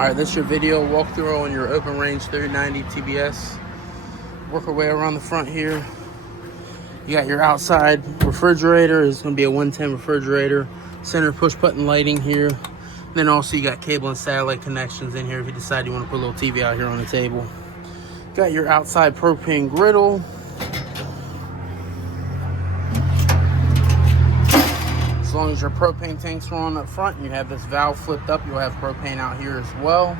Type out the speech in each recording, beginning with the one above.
Alright, this is your video walkthrough on your open range 390 TBS. Work our way around the front here. You got your outside refrigerator. It's going to be a 110 refrigerator. Center push button lighting here. Then also you got cable and satellite connections in here if you decide you want to put a little TV out here on the table. Got your outside propane griddle. As long as your propane tanks are on up front and you have this valve flipped up, you'll have propane out here as well.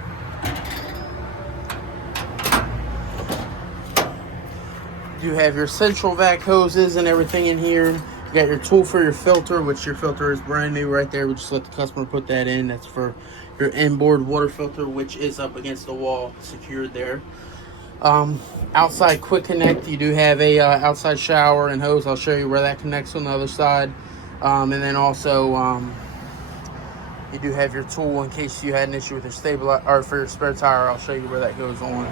You have your central vac hoses and everything in here. You got your tool for your filter, which your filter is brand new right there. We just let the customer put that in. That's for your inboard water filter, which is up against the wall, secured there. Outside quick connect, you do have a outside shower and hose. I'll show you where that connects on the other side. And then also you do have your tool in case you had an issue with your stabilizer or for your spare tire. I'll show you where that goes on.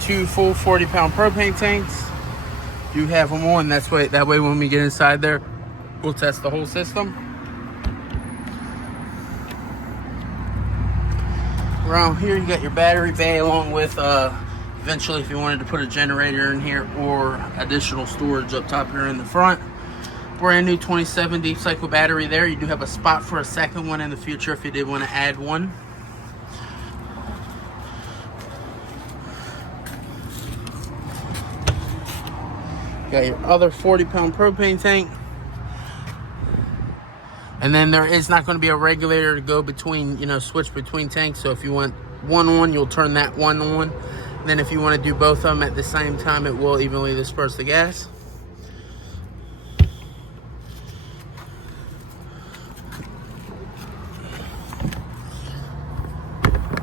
2 full 40-pound propane tanks. You have them on. That way when we get inside there, we'll test the whole system. Around here you got your battery bay along with eventually if you wanted to put a generator in here or additional storage up top here in the front. Brand new 27 deep cycle battery there. You do have a spot for a second one in the future if you did want to add one. Got your other 40-pound propane tank. And then there is not going to be a regulator to go between, switch between tanks. So if you want one on, you'll turn that one on. Then if you want to do both of them at the same time, it will evenly disperse the gas.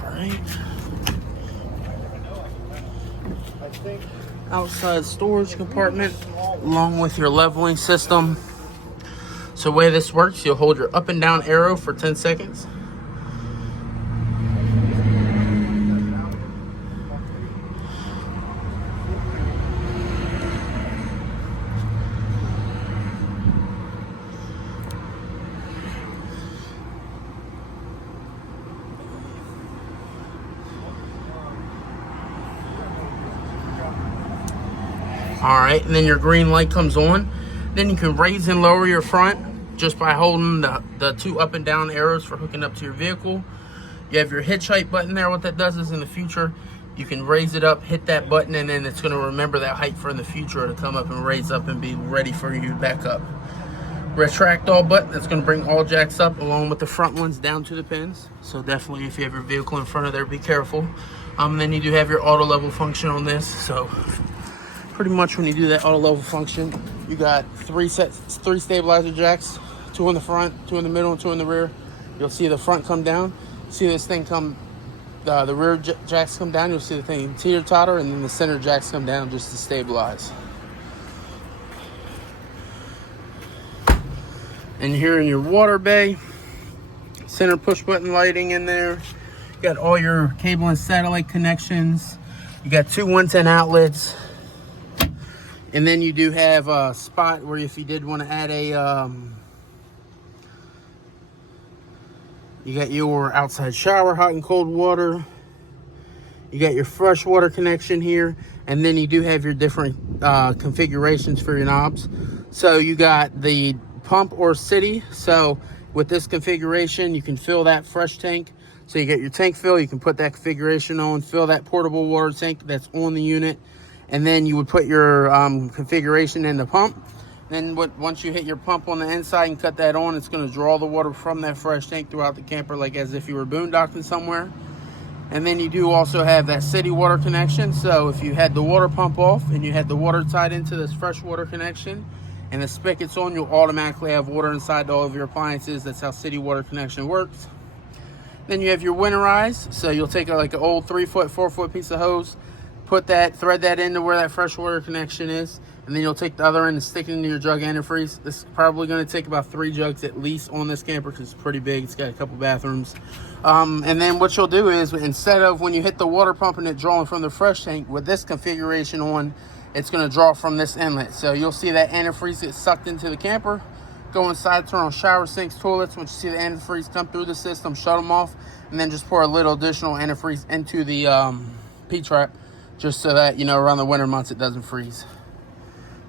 All right. Outside storage compartment along with your leveling system. So the way this works, you'll hold your up and down arrow for 10 seconds. All right, and then your green light comes on. Then you can raise and lower your front just by holding the 2 up and down arrows for hooking up to your vehicle. You have your hitch height button there. What that does is in the future, you can raise it up, hit that button, and then it's going to remember that height for in the future to come up and raise up and be ready for you to back up. Retract all button, that's going to bring all jacks up along with the front ones down to the pins. So definitely if you have your vehicle in front of there, be careful. Then you do have your auto level function on this. So pretty much when you do that auto level function, you got 3 stabilizer jacks, 2 in the front, 2 in the middle, and 2 in the rear. You'll see the front come down. See this thing come, the rear jacks come down. You'll see the thing teeter-totter, and then the center jacks come down just to stabilize. And here in your water bay, center push button lighting in there. You got all your cable and satellite connections. You got 2 110 outlets. And then you do have a spot where if you did want to add a, you got your outside shower, hot and cold water. You got your fresh water connection here. And then you do have your different configurations for your knobs. So you got the pump or city. So with this configuration, you can fill that fresh tank. So you get your tank fill, you can put that configuration on, fill that portable water tank that's on the unit. And then you would put your configuration in the pump. Then once you hit your pump on the inside and cut that on, it's going to draw the water from that fresh tank throughout the camper like as if you were boondocking somewhere. And then you do also have that city water connection. So if you had the water pump off and you had the water tied into this fresh water connection and the spigot's on, you'll automatically have water inside all of your appliances. That's how city water connection works. Then you have your winterize. So you'll take like an old 3-foot, 4-foot piece of hose, thread that into where that fresh water connection is, and then you'll take the other end and stick it into your jug antifreeze. This is probably going to take about 3 jugs at least on this camper because it's pretty big. It's got a couple bathrooms. And then what you'll do is instead of when you hit the water pump and it drawing from the fresh tank, with this configuration on, it's going to draw from this inlet. So you'll see that antifreeze get sucked into the camper, Go inside, turn on shower, sinks, toilets. Once you see the antifreeze come through the system, shut them off, and then just pour a little additional antifreeze into the P-trap, just so that, you know, around the winter months it doesn't freeze.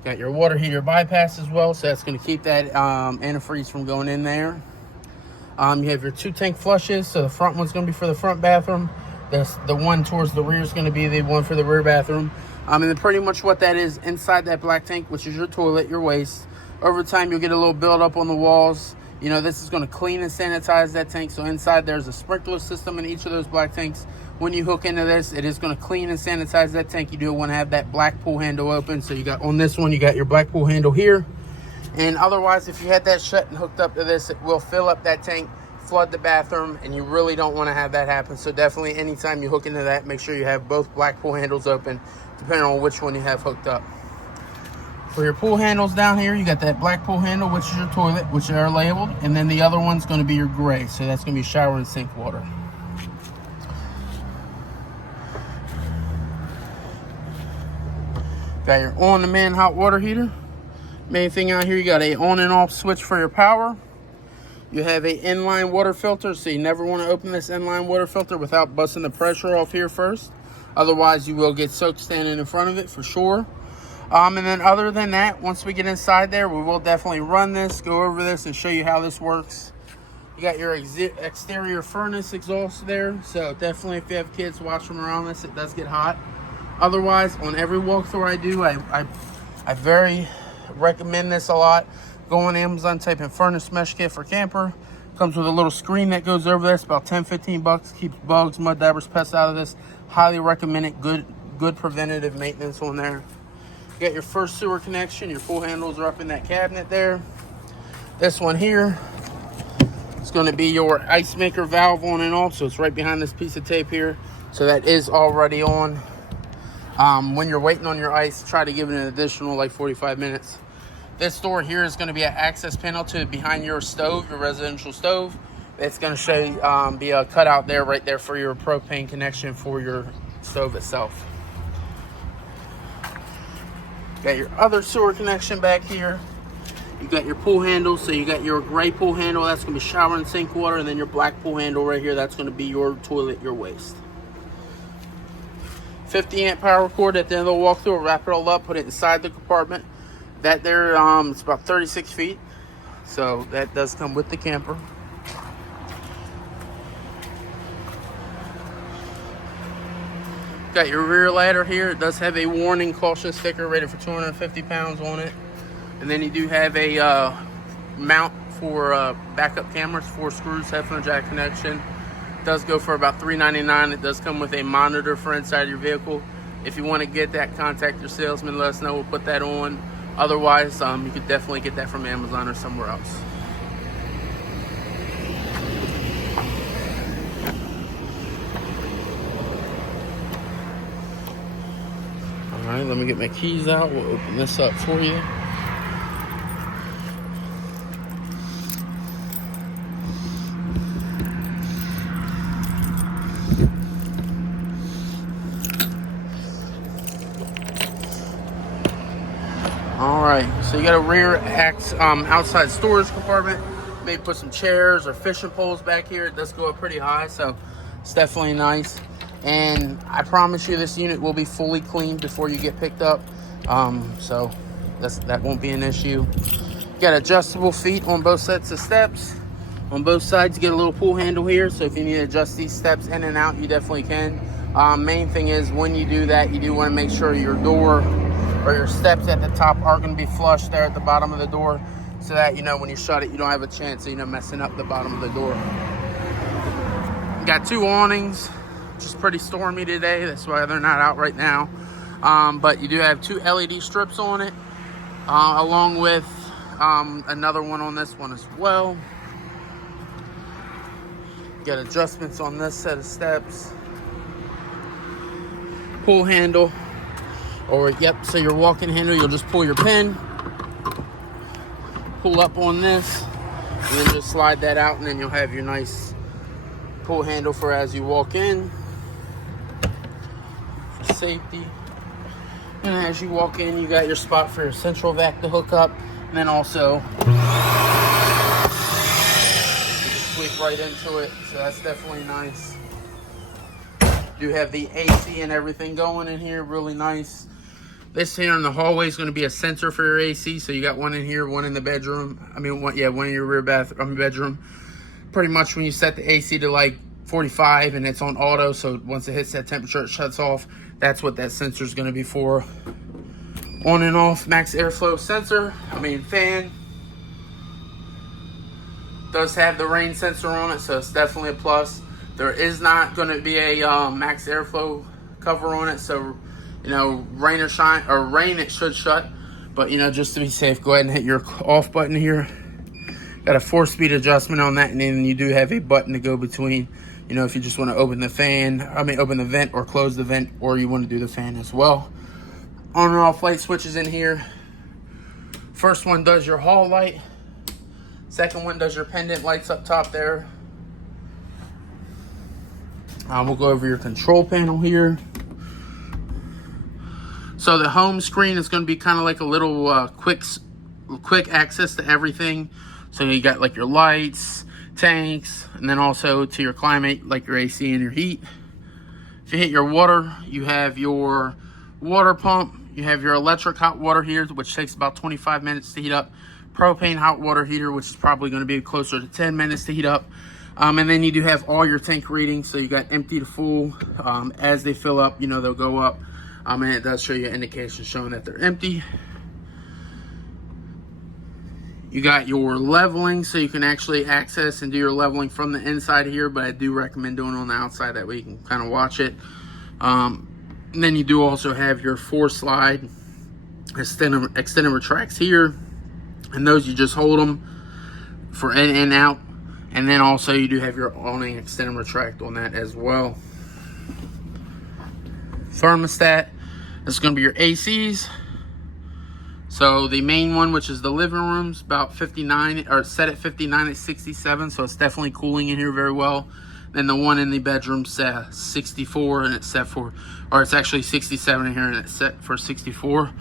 Got your water heater bypass as well, so that's going to keep that antifreeze from going in there. You have your 2 tank flushes, so the front one's going to be for the front bathroom. The one towards the rear is going to be the one for the rear bathroom. And then pretty much what that is inside that black tank, which is your toilet, your waste. Over time, you'll get a little buildup on the walls. You know, this is going to clean and sanitize that tank. So inside there's a sprinkler system in each of those black tanks. When you hook into this, it is going to clean and sanitize that tank. You do want to have that black pool handle open. So you got on this one, you got your black pool handle here. And otherwise, if you had that shut and hooked up to this, it will fill up that tank, flood the bathroom, and you really don't want to have that happen. So definitely anytime you hook into that, make sure you have both black pool handles open, depending on which one you have hooked up. For your pool handles down here, you got that black pool handle, which is your toilet, which are labeled, and then the other one's going to be your gray, so that's going to be shower and sink water. Got your on-demand hot water heater. Main thing out here, you got a on and off switch for your power. You have a inline water filter, so you never want to open this inline water filter without busting the pressure off here first. Otherwise, you will get soaked standing in front of it for sure. And then other than that, once we get inside there, we will definitely run this, go over this, and show you how this works. You got your exterior furnace exhaust there, so definitely if you have kids, watch them around this. It does get hot. Otherwise, on every walkthrough I do, I very recommend this a lot. Go on Amazon, type in furnace mesh kit for camper. Comes with a little screen that goes over this, about 10-15 bucks. Keeps bugs, mud dabbers, pests out of this. Highly recommend it. Good preventative maintenance on there. You got your first sewer connection. Your pool handles are up in that cabinet there. This one here is going to be your ice maker valve on and off. So it's right behind this piece of tape here. So that is already on. When you're waiting on your ice, try to give it an additional like 45 minutes. This door here is going to be an access panel to behind your stove, your residential stove. It's going to show be a cutout there, right there for your propane connection for your stove itself. Got your other sewer connection back here. You got your pool handle, so you got your gray pool handle, that's going to be shower and sink water, and then your black pool handle right here, that's going to be your toilet, your waste. 50 amp power cord at the end of the walkthrough. Wrap it all up, put it inside the compartment. That there, it's about 36 feet, so that does come with the camper. Got your rear ladder here. It does have a warning caution sticker rated for 250 pounds on it. And then you do have a mount for backup cameras, 4 screws, headphone jack connection. It does go for about $3.99. It does come with a monitor for inside your vehicle. If you want to get that, contact your salesman, let us know, we'll put that on. Otherwise, you could definitely get that from Amazon or somewhere else. All right, let me get my keys out. We'll open this up for you. All right, so you got a rear outside storage compartment. Maybe put some chairs or fishing poles back here. It does go up pretty high, so it's definitely nice. And I promise you this unit will be fully cleaned before you get picked up. So that won't be an issue. You got adjustable feet on both sets of steps. On both sides, you get a little pull handle here. So if you need to adjust these steps in and out, you definitely can. Main thing is when you do that, you do want to make sure your door or your steps at the top are going to be flush there at the bottom of the door, so that, you know, when you shut it, you don't have a chance of, you know, messing up the bottom of the door. You got 2 awnings, which is pretty stormy today. That's why they're not out right now. But you do have 2 LED strips on it, along with another one on this one as well. You got adjustments on this set of steps. Pull handle. Or, yep, so your walk-in handle, you'll just pull your pin, pull up on this, and then just slide that out, and then you'll have your nice pull handle for as you walk in, for safety. And as you walk in, you got your spot for your central vac to hook up, and then also right into it, so that's definitely nice. Do have the AC and everything going in here, really nice. This here in the hallway is going to be a sensor for your AC, so you got one in here, one in the bedroom. I mean, one in your rear bedroom. Pretty much when you set the AC to like 45 and it's on auto, so once it hits that temperature, it shuts off. That's what that sensor is going to be for. On and off max airflow sensor, fan. Does have the rain sensor on it, so it's definitely a plus. There is not going to be a max airflow cover on it, so rain or shine or rain, it should shut. But just to be safe, go ahead and hit your off button here. Got a 4-speed adjustment on that, and then you do have a button to go between. If you just want to open the fan, open the vent or close the vent, or you want to do the fan as well. On and off light switches in here. First one does your hall light. Second one does your pendant lights up top there. We'll go over your control panel here. So the home screen is going to be kind of like a little quick access to everything. So you got like your lights, tanks, and then also to your climate, like your AC and your heat. If you hit your water, you have your water pump. You have your electric hot water here, which takes about 25 minutes to heat up. Propane hot water heater, which is probably going to be closer to 10 minutes to heat up. And then you do have all your tank readings. So you got empty to full. As they fill up, they'll go up. And it does show you indications showing that they're empty. You got your leveling, so you can actually access and do your leveling from the inside here, but I do recommend doing it on the outside, that way you can kind of watch it. And then you do also have your 4-slide extended retracts here, and those you just hold them for in and out. And then also you do have your awning extend and retract on that as well. Thermostat, this is going to be your ACs. So the main one, which is the living room, is about 59, or set at 59 at 67, so it's definitely cooling in here very well. Then the one in the bedroom set 64, and it's set for, or it's actually 67 in here, and it's set for 64.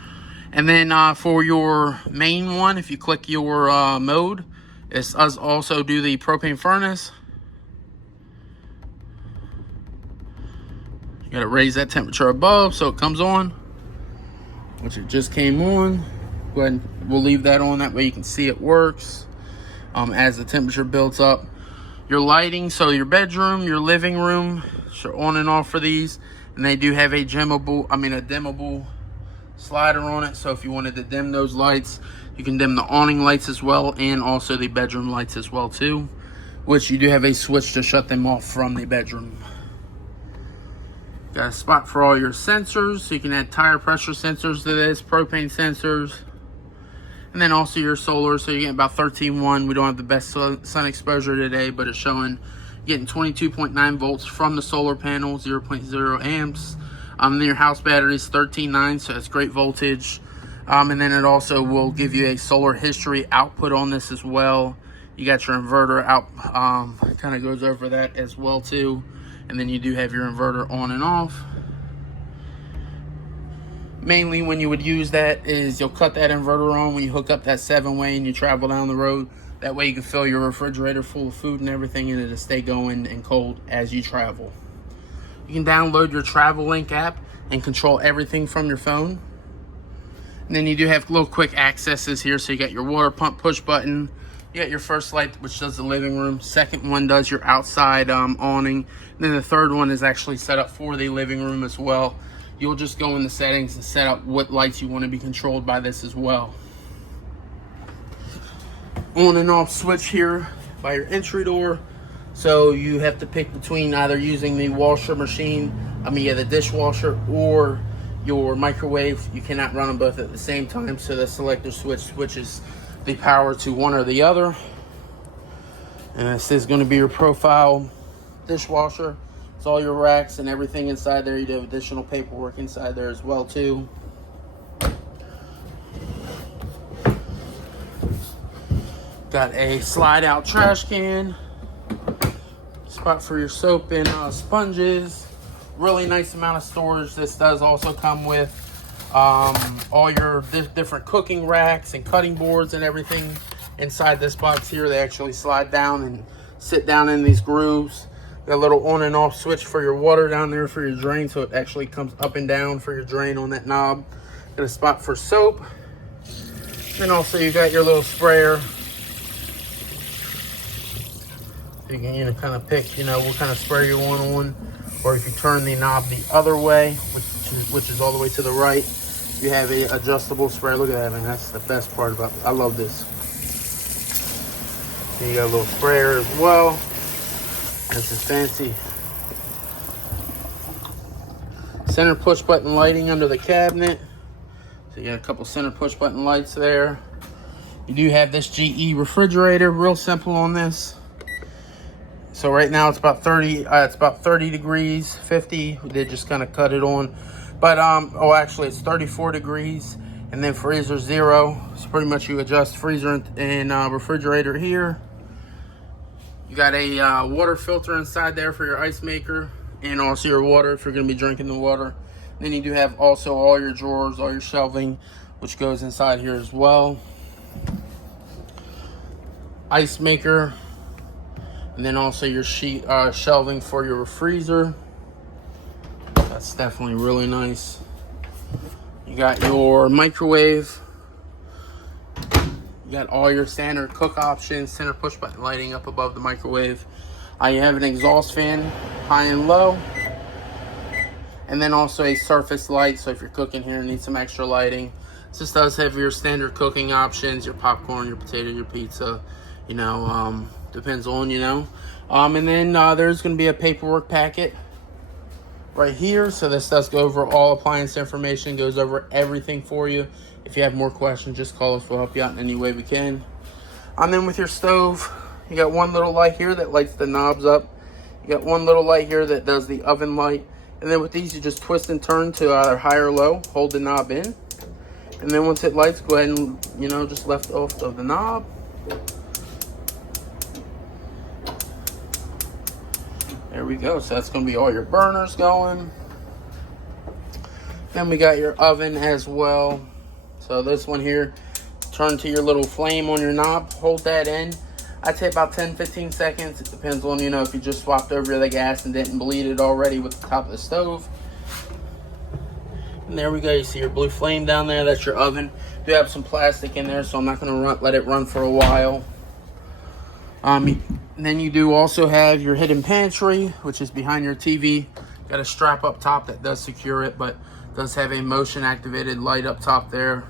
And then for your main one, if you click your mode, it does also do the propane furnace. You gotta raise that temperature above so it comes on, which it just came on. Go ahead and we'll leave that on, that way you can see it works as the temperature builds up. Your lighting, so your bedroom, your living room, are on and off for these, and they do have a dimmable slider on it. So if you wanted to dim those lights, you can dim the awning lights as well, and also the bedroom lights as well too, which you do have a switch to shut them off from the bedroom. Got a spot for all your sensors, so you can add tire pressure sensors to this, propane sensors, and then also your solar. So you get about 13.1. We don't have the best sun exposure today, but it's showing getting 22.9 volts from the solar panel, 0.0 amps. Then your house battery is 13.9, so it's great voltage. And then it also will give you a solar history output on this as well. You got your inverter out, kind of goes over that as well too. And then you do have your inverter on and off. Mainly when you would use that is you'll cut that inverter on when you hook up that 7-way and you travel down the road. That way you can fill your refrigerator full of food and everything, and it'll stay going and cold as you travel. You can download your Travel Link app and control everything from your phone. And then you do have little quick accesses here. So you got your water pump push button. You got your first light, which does the living room. Second one does your outside awning. And then the third one is actually set up for the living room as well. You'll just go in the settings and set up what lights you want to be controlled by this as well. On and off switch here by your entry door. So you have to pick between either using the washer machine, the dishwasher, or your microwave. You cannot run them both at the same time, so the selector switch switches the power to one or the other. And this is going to be your profile dishwasher. It's all your racks and everything inside there. You do have additional paperwork inside there as well too. Got a slide out trash can, spot for your soap and sponges. Really nice amount of storage. This does also come with all your different cooking racks and cutting boards and everything inside this box here. They actually slide down and sit down in these grooves. Got a little on and off switch for your water down there for your drain, so it actually comes up and down for your drain on that knob. Got a spot for soap. Then also you got your little sprayer. You can kind of pick, what kind of sprayer you want on. Or if you turn the knob the other way, which is all the way to the right, you have a adjustable sprayer. Look at that, man. That's the best part about it. I love this. So you got a little sprayer as well. This is fancy. Center push button lighting under the cabinet. So you got a couple center push button lights there. You do have this GE refrigerator, real simple on this. So right now it's about 30 degrees, 50. We did just kind of cut it on. But oh, actually it's 34 degrees, and then freezer 0. So pretty much you adjust freezer and refrigerator here. You got a water filter inside there for your ice maker, and also your water if you're going to be drinking the water. Then you do have also all your drawers, all your shelving, which goes inside here as well. Ice maker, and then also your shelving for your freezer. That's definitely really nice. You got your microwave. You got all your standard cook options, center push button lighting up above the microwave. You have an exhaust fan, high and low. And then also a surface light, so if you're cooking here and need some extra lighting. This does have your standard cooking options, your popcorn, your potato, your pizza, depends on, and then there's going to be a paperwork packet right here. So this does go over all appliance information, goes over everything for you. If you have more questions, just call us. We'll help you out in any way we can. And then with your stove, you got one little light here that lights the knobs up. You got one little light here that does the oven light. And then with these, you just twist and turn to either high or low, hold the knob in. And then once it lights, go ahead and, just lift off of the knob. There we go. So that's going to be all your burners going. Then we got your oven as well. So this one here, turn to your little flame on your knob, hold that in. I'd say about 10-15 seconds. It depends on, if you just swapped over the gas and didn't bleed it already with the top of the stove. And there we go. You see your blue flame down there. That's your oven. You do have some plastic in there, so I'm not going to let it run for a while. Then you do also have your hidden pantry, which is behind your TV. Got a strap up top that does secure it, but does have a motion activated light up top there.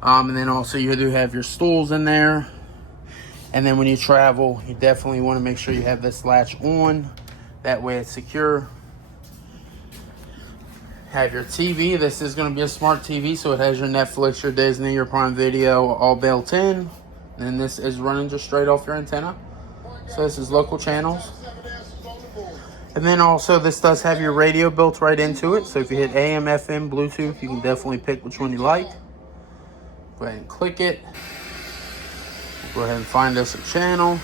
And then also you do have your stools in there. And then when you travel, you definitely want to make sure you have this latch on. That way it's secure. Have your TV. This is going to be a smart TV, so it has your Netflix, your Disney, your Prime Video all built in. And this is running just straight off your antenna. So this is local channels. And then also this does have your radio built right into it. So if you hit AM, FM, Bluetooth, you can definitely pick which one you like. Go ahead and click it. Go ahead and find us a channel.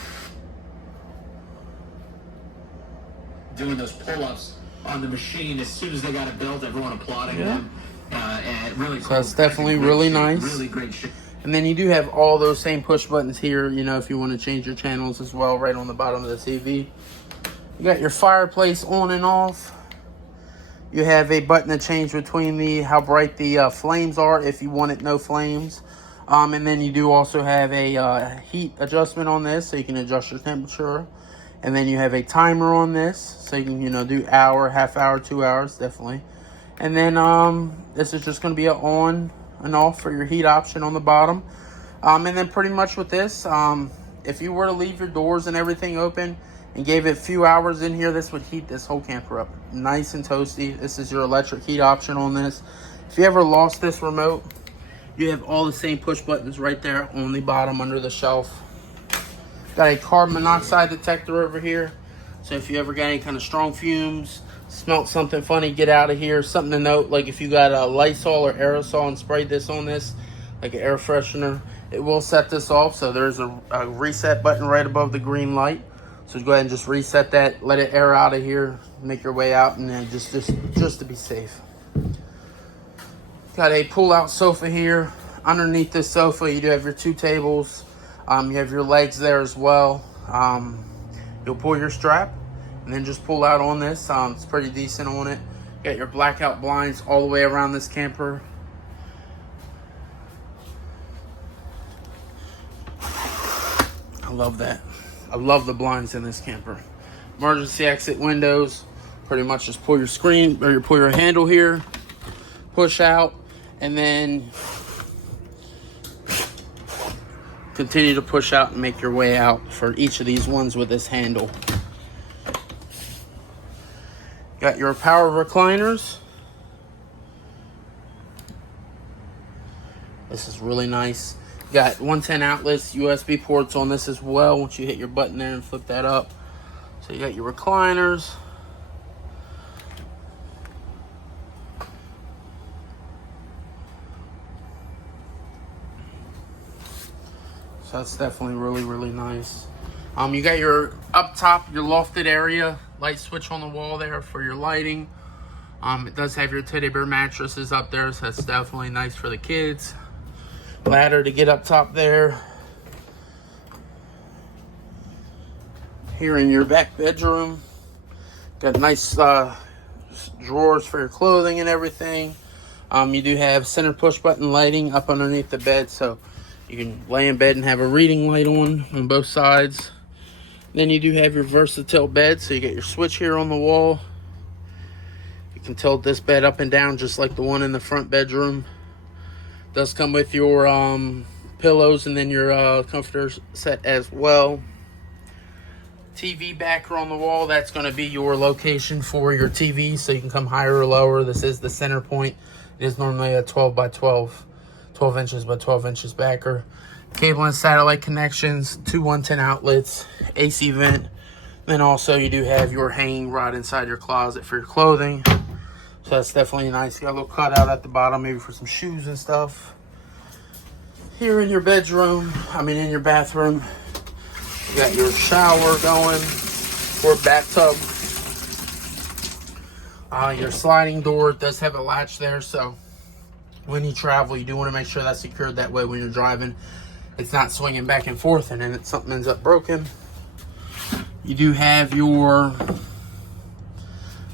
Doing those pull-ups on the machine as soon as they got it built, everyone applauding them. And really so that's definitely really nice. Really great shit. And then you do have all those same push buttons here, if you want to change your channels as well, right on the bottom of the TV. You got your fireplace on and off. You have a button to change between how bright the flames are if you want it no flames. And then you do also have a heat adjustment on this, so you can adjust your temperature. And then you have a timer on this, so you can, do hour, half hour, 2 hours, definitely. And then this is just going to be an on and off for your heat option on the bottom. And then pretty much with this, if you were to leave your doors and everything open and gave it a few hours in here, this would heat this whole camper up nice and toasty. This is your electric heat option on this. If you ever lost this remote, you have all the same push buttons right there on the bottom under the shelf. Got a carbon monoxide detector over here. So if you ever got any kind of strong fumes, smelt something funny, get out of here. Something to note, like if you got a Lysol or aerosol and sprayed this on this, like an air freshener, it will set this off. So there's a reset button right above the green light. So go ahead and just reset that, let it air out of here, make your way out, and then just to be safe. Got a pull-out sofa here. Underneath this sofa, you do have your two tables. You have your legs there as well. You'll pull your strap and then just pull out on this. It's pretty decent on it. Got your blackout blinds all the way around this camper. I love that. I love the blinds in this camper. Emergency exit windows. Pretty much just pull your screen, or you pull your handle here, push out, and then continue to push out and make your way out for each of these ones with this handle. Got your power recliners. This is really nice. Got 110 outlets, USB ports on this as well. Once you hit your button there and flip that up. So you got your recliners. So that's definitely really nice. You got your up top, your lofted area, light switch on the wall there for your lighting. It does have your teddy bear mattresses up there, so that's definitely nice for the kids. Ladder to get up top there. Here in your back bedroom, got nice drawers for your clothing and everything. You do have center push button lighting up underneath the bed, so you can lay in bed and have a reading light on both sides. Then you do have your versatile bed, so you get your switch here on the wall. You can tilt this bed up and down just like the one in the front bedroom. Does come with your pillows and then your comforter set as well. TV backer on the wall, that's going to be your location for your TV, so you can come higher or lower. This is the center point. It is normally a 12 inches by 12 inches backer. Cable and satellite connections, 2 110 outlets, AC vent. Then also you do have your hanging rod inside your closet for your clothing. So that's definitely nice. You got a little cutout at the bottom, maybe for some shoes and stuff. Here in your bedroom, in your bathroom, you got your shower going, or bathtub. Your sliding door does have a latch there, so when you travel, you do want to make sure that's secured. That way when you're driving, it's not swinging back and forth and then something ends up broken. You do have your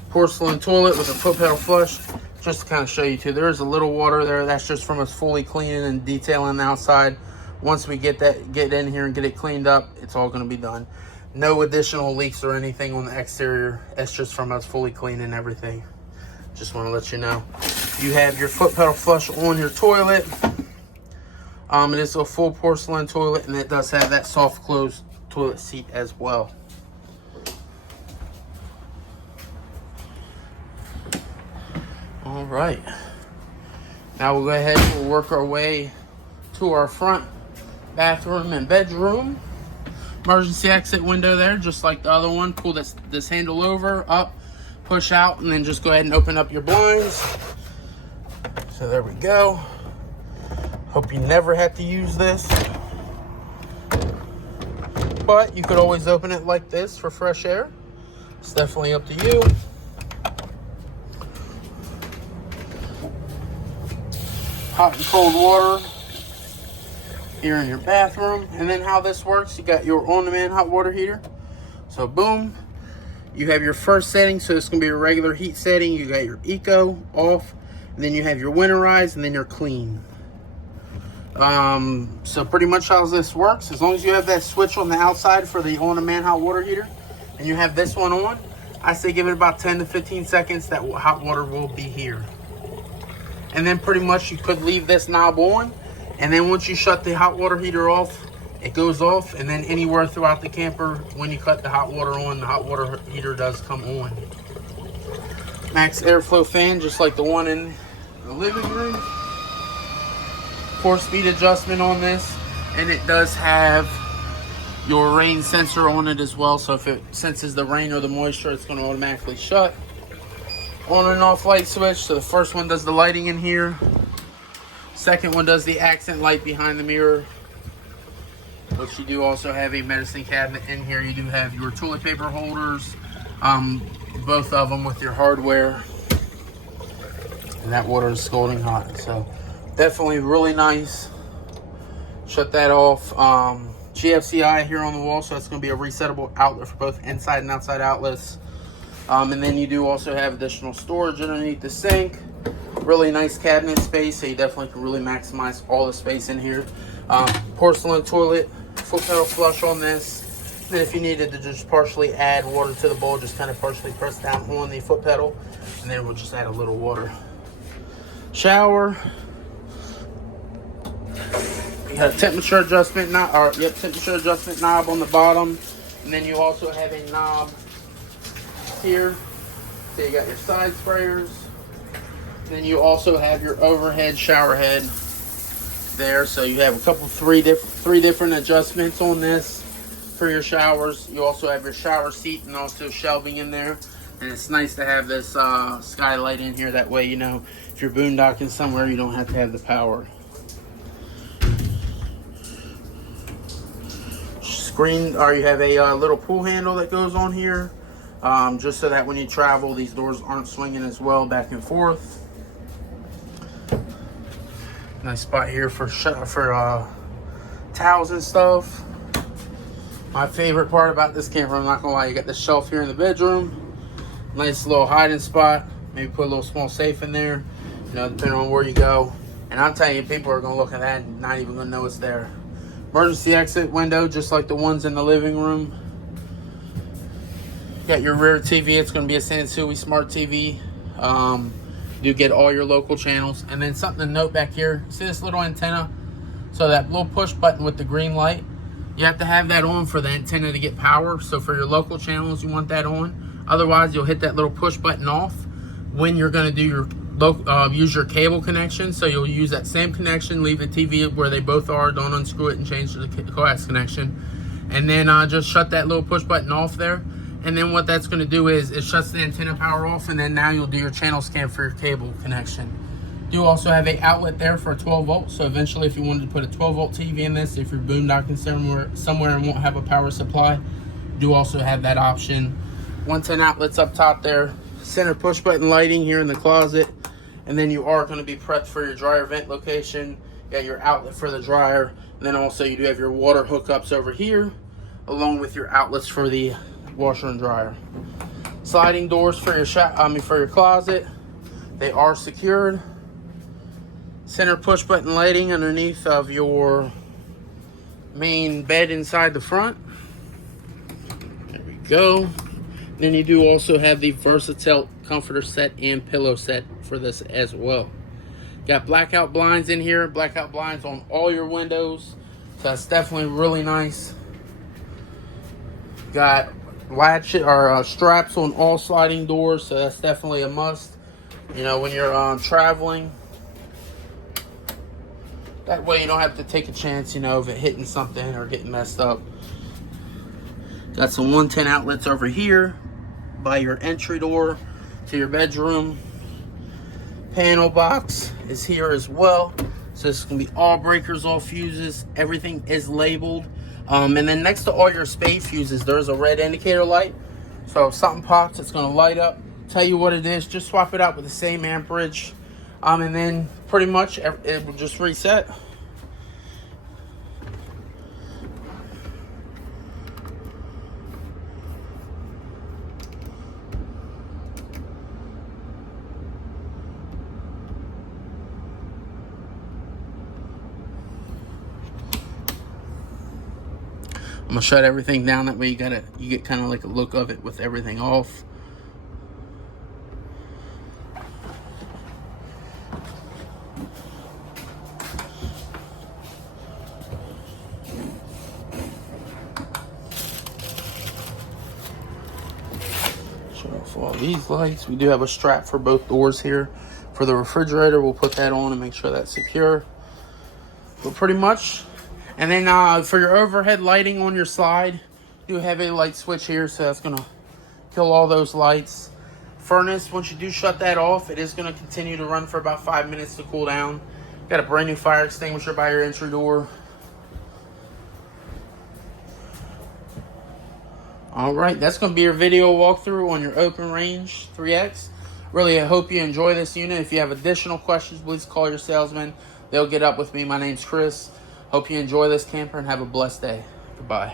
porcelain toilet with a foot pedal flush. Just to kind of show you too, there is a little water there. That's just from us fully cleaning and detailing the outside. Once we get in here and get it cleaned up, it's all going to be done. No additional leaks or anything on the exterior. It's just from us fully cleaning everything. Just want to let you know. You have your foot pedal flush on your toilet. It is a full porcelain toilet, and it does have that soft close toilet seat as well. All right. Now we'll go ahead and we'll work our way to our front bathroom and bedroom. Emergency exit window there, just like the other one. Pull this handle over, up, push out, and then just go ahead and open up your blinds. So there we go. Hope you never have to use this. But you could always open it like this for fresh air. It's definitely up to you. Hot and cold water here in your bathroom. And then how this works, you got your on-demand hot water heater. So boom, you have your first setting, so it's gonna be a regular heat setting. You got your eco off, and then you have your winterized, and then your clean. So pretty much how this works, as long as you have that switch on the outside for the on-demand hot water heater and you have this one on, I say give it about 10 to 15 seconds, that hot water will be here. And then pretty much you could leave this knob on, and then once you shut the hot water heater off, it goes off, and then anywhere throughout the camper, when you cut the hot water on, the hot water heater does come on. Max airflow fan, just like the one in the living room. 4-speed adjustment on this, and it does have your rain sensor on it as well, so if it senses the rain or the moisture, it's going to automatically shut. On and off light switch, so the first one does the lighting in here, second one does the accent light behind the mirror, which you do also have a medicine cabinet in here. You do have your toilet paper holders, both of them with your hardware, and that water is scalding hot, so definitely really nice. Shut that off. GFCI here on the wall, so it's going to be a resettable outlet for both inside and outside outlets. And then you do also have additional storage underneath the sink. Really nice cabinet space, so you definitely can really maximize all the space in here. Porcelain toilet, foot pedal flush on this. And then if you needed to just partially add water to the bowl, just kind of partially press down on the foot pedal, and then we'll just add a little water. Shower. You got a temperature adjustment knob, temperature adjustment knob on the bottom, and then you also have a knob here. So you got your side sprayers. Then you also have your overhead shower head there. So you have a couple, three different adjustments on this for your showers. You also have your shower seat and also shelving in there. And it's nice to have this skylight in here. That way, you know, if you're boondocking somewhere, you don't have to have the power. Screen, or you have a little pull handle that goes on here. Just so that when you travel, these doors aren't swinging as well back and forth. Nice spot here for towels and stuff. My favorite part about this camper, I'm not gonna lie, you got the shelf here in the bedroom. Nice little hiding spot. Maybe put a little small safe in there, you know, depending on where you go. And I'm telling you, people are gonna look at that and not even gonna know it's there. Emergency exit window, just like the ones in the living room. Got your rear TV. It's going to be a Sansui Smart TV. You get all your local channels. And then something to note back here. See this little antenna? So that little push button with the green light, you have to have that on for the antenna to get power. So for your local channels, you want that on. Otherwise, you'll hit that little push button off when you're going to do your use your cable connection. So you'll use that same connection, leave the TV where they both are, don't unscrew it and change to the coax connection. And then just shut that little push button off there. And then what that's going to do is it shuts the antenna power off, and then now you'll do your channel scan for your cable connection. You also have an outlet there for a 12 volt. So eventually, if you wanted to put a 12 volt TV in this, if you're boondocking somewhere and won't have a power supply, you also have that option. 110 outlets up top there. Center push button lighting here in the closet. And then you are going to be prepped for your dryer vent location. You got your outlet for the dryer. And then also you do have your water hookups over here, along with your outlets for the washer and dryer. Sliding doors for your for your closet. They are secured. Center push button lighting underneath of your main bed inside the front. There we go. Then you do also have the versatile comforter set and pillow set for this as well. Got blackout blinds in here. Blackout blinds on all your windows. So that's definitely really nice. Got latch or straps on all sliding doors, so that's definitely a must, you know, when you're traveling. That way you don't have to take a chance, you know, of it hitting something or getting messed up. Got some 110 outlets over here by your entry door to your bedroom. Panel box is here as well, so this is gonna be all breakers, all fuses, everything is labeled. And then next to all your spade fuses, there's a red indicator light. So if something pops, it's going to light up, tell you what it is. Just swap it out with the same amperage. And then pretty much it will just reset. I'm gonna shut everything down, that way you get kind of like a look of it with everything off. Shut off all these lights. We do have a strap for both doors here. For the refrigerator, we'll put that on and make sure that's secure. But pretty much. And then for your overhead lighting on your slide, you have a light switch here, so that's going to kill all those lights. Furnace, once you do shut that off, it is going to continue to run for about 5 minutes to cool down. Got a brand new fire extinguisher by your entry door. All right, that's going to be your video walkthrough on your Open Range 3X. Really, I hope you enjoy this unit. If you have additional questions, please call your salesman. They'll get up with me. My name's Chris. Hope you enjoy this camper and have a blessed day. Goodbye.